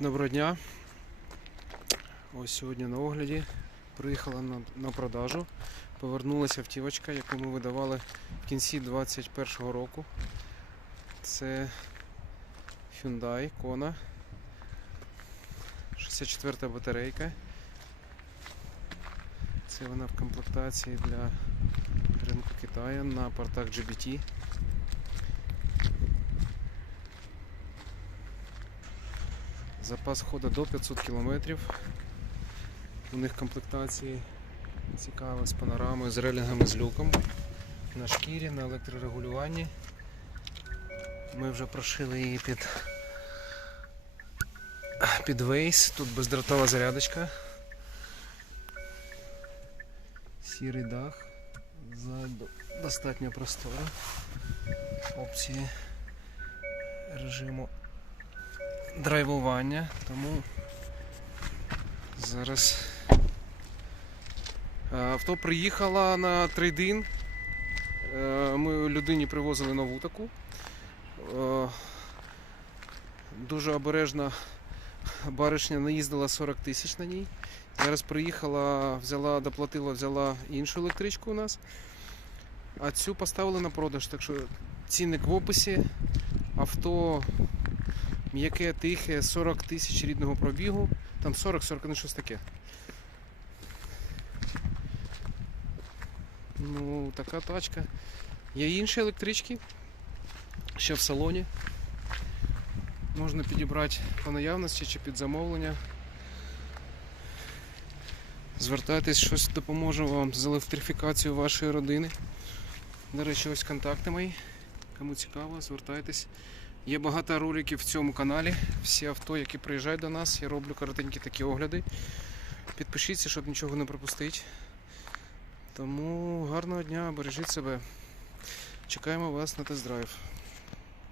Доброго дня. Ось сьогодні на огляді. Приїхала на, на продажу. Повернулася автівочка, яку ми видавали в кінці 2021 року. Це Hyundai Kona. 64 батарейка. Це вона в комплектації для ринку Китаю на портах GBT. Запас ходу до 500 км. У них комплектації цікаво з панорамою, з релінгами, з люком. На шкірі, на електрорегулюванні. Ми вже прошили її під, під вейс. Тут бездротова зарядочка. Сірий дах. Ззаду достатньо просторо. Опції режиму драйвування, тому зараз Е, авто приїхало на трейдин. Е, Ми людині привозили нову таку. Е, Дуже обережно баришня наїздила 40 тисяч на ній. Зараз приїхала, взяла, доплатила, взяла іншу електричку у нас. А цю поставили на продаж. Так що цінник в описі. Авто м'яке, тихе, 40 тисяч рідного пробігу. Там 40-40, ну щось таке. Ну, така тачка. Є інші електрички. Ще в салоні. Можна підібрати по наявності чи під замовлення. Звертайтесь, щось допоможе вам з електрифікацією вашої родини. До речі, ось контакти мої. Кому цікаво, звертайтесь. Є багато роликів в цьому каналі. Всі авто, які приїжджають до нас, я роблю коротенькі такі огляди. Підпишіться, щоб нічого не пропустити. Тому гарного дня, бережіть себе. Чекаємо вас на тест-драйв.